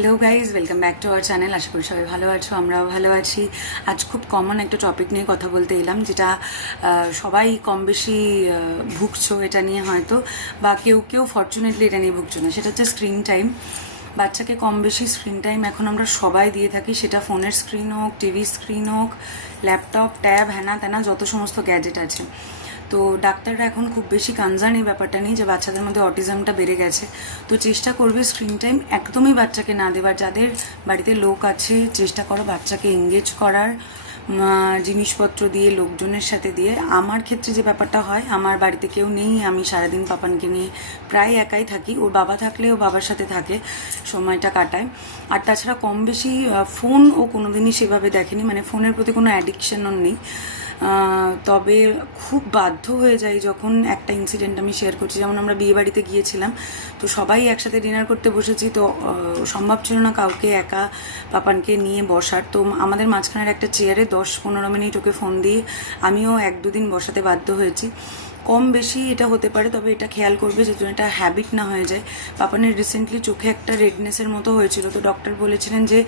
Hello guys, welcome back to our channel. আশা করি সবাই ভালো আছো, আমরাও ভালো আছি। আজ খুব কমন একটা টপিক নিয়ে কথা বলতে এলাম, যেটা সবাই কম বেশি ভুগছো এটা নিয়ে হয়তো, বা কেউ কেউ ফর্চুনেটলি এটা নিয়ে ভুগছো না। সেটা হচ্ছে স্ক্রিন টাইম। বাচ্চাকে কম বেশি স্ক্রিন টাইম এখন আমরা সবাই দিয়ে থাকি, সেটা ফোনের স্ক্রিন হোক, টিভি স্ক্রিন হোক, ল্যাপটপ, ট্যাব, হ্যানা ত্যানা যত সমস্ত গ্যাজেট আছে। তো ডাক্তাররা এখন খুব বেশি কনসার্ন এই ব্যাপারটা নিয়ে যে বাচ্চাদের মধ্যে অটিজমটা বেড়ে গেছে। তো চেষ্টা করবে স্ক্রিন টাইম একদমই বাচ্চাকে না দেবার। যাদের বাড়িতে লোক আছে, চেষ্টা করো বাচ্চাকে এঙ্গেজ করার, জিনিসপত্র দিয়ে, লোকজনের সাথে দিয়ে। আমার ক্ষেত্রে যে ব্যাপারটা হয়, আমার বাড়িতে কেউ নেই, আমি সারাদিন পাপানকে নিয়ে প্রায় একাই থাকি। ওর বাবা থাকলে ও বাবার সাথে থাকে, সময়টা কাটায়। আর তাছাড়া কম বেশি ফোন ও কোনোদিনই সেভাবে দেখেনি, মানে ফোনের প্রতি কোনো অ্যাডিকশনও নেই। তবে খুব বাধ্য হয়ে যাই যখন একটা ইনসিডেন্ট আমি শেয়ার করছি। যেমন আমরা বিয়ে বাড়িতে গিয়েছিলাম, তো সবাই একসাথে ডিনার করতে বসেছি, তো সম্ভব ছিল না কাউকে একা পাপানকে নিয়ে বসার। তো আমাদের মাঝখানের একটা চেয়ারে 10-15 মিনিট ওকে ফোন দিয়ে আমিও 1-2 দিন বসাতে বাধ্য হয়েছি। কম বেশি এটা হতে পারে, তবে এটা খেয়াল করবে যাতে এটা হ্যাবিট না হয়ে যায়। পাপানের রিসেন্টলি চোখে একটা রেডনেসের মতো হয়েছিল, তো ডক্টর বলেছিলেন যে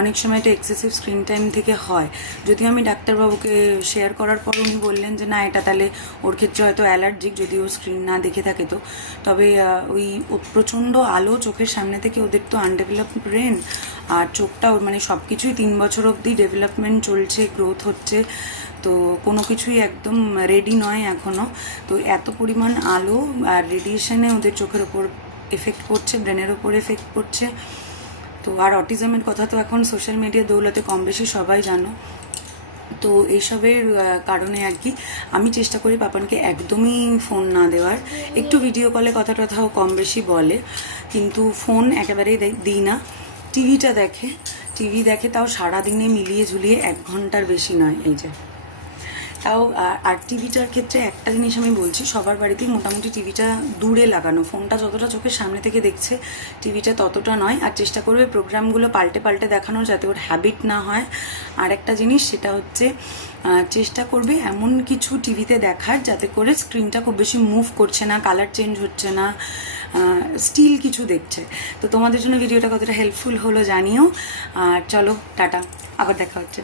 অনেক সময় এটা এক্সেসিভ স্ক্রিন টাইম থেকে হয়। যদিও আমি ডাক্তারবাবুকে শেয়ার করার পর উনি বললেন যে না, এটা তাহলে ওর ক্ষেত্রে হয়তো অ্যালার্জিক, যদি ও স্ক্রিন না দেখে থাকে। তো তবে ওই প্রচণ্ড আলো চোখের সামনে থেকে, ওদের তো আনডেভেলপড ব্রেন, আর চোখটা ওর মানে সব কিছুই 3 বছর অবধি ডেভেলপমেন্ট চলছে, গ্রোথ হচ্ছে, তো কোনো কিছুই একদম রেডি নয় এখনও। তো এত পরিমাণ আলো আর রেডিয়েশনে ওদের চোখের ওপর এফেক্ট পড়ছে, ব্রেনের ওপর এফেক্ট পড়ছে। তো আর অটিজমের কথা তো এখন সোশ্যাল মিডিয়া দৌলতে কম বেশি সবাই জানো। তো এইসবের কারণে আর কি আমি চেষ্টা করি পাপানকে একদমই ফোন না দেওয়ার। একটু ভিডিও কলে কথা টথাও কম বেশি বলে, কিন্তু ফোন একেবারেই দিই না। টিভি দেখে, তাও সারাদিনে মিলিয়ে ঝুলিয়ে 1 ঘন্টার বেশি নয়। এই যে তাও। আর টিভিটার ক্ষেত্রে একটা জিনিস আমি বলছি, সবার বাড়িতেই মোটামুটি টিভিটা দূরে লাগানো। ফোনটা যতটা চোখের সামনে থেকে দেখছে, টিভিটা ততটা নয়। আর চেষ্টা করবে প্রোগ্রামগুলো পাল্টে পাল্টে দেখানোর, যাতে ওর হ্যাবিট না হয়। আর একটা জিনিস, সেটা হচ্ছে চেষ্টা করবে এমন কিছু টিভিতে দেখার যাতে করে স্ক্রিনটা খুব বেশি মুভ করছে না, কালার চেঞ্জ হচ্ছে না, স্টিল কিছু দেখছে। তো তোমাদের জন্য ভিডিওটা কতটা হেল্পফুল হলো জানিও। আর চলো, টাটা, আবার দেখা হচ্ছে।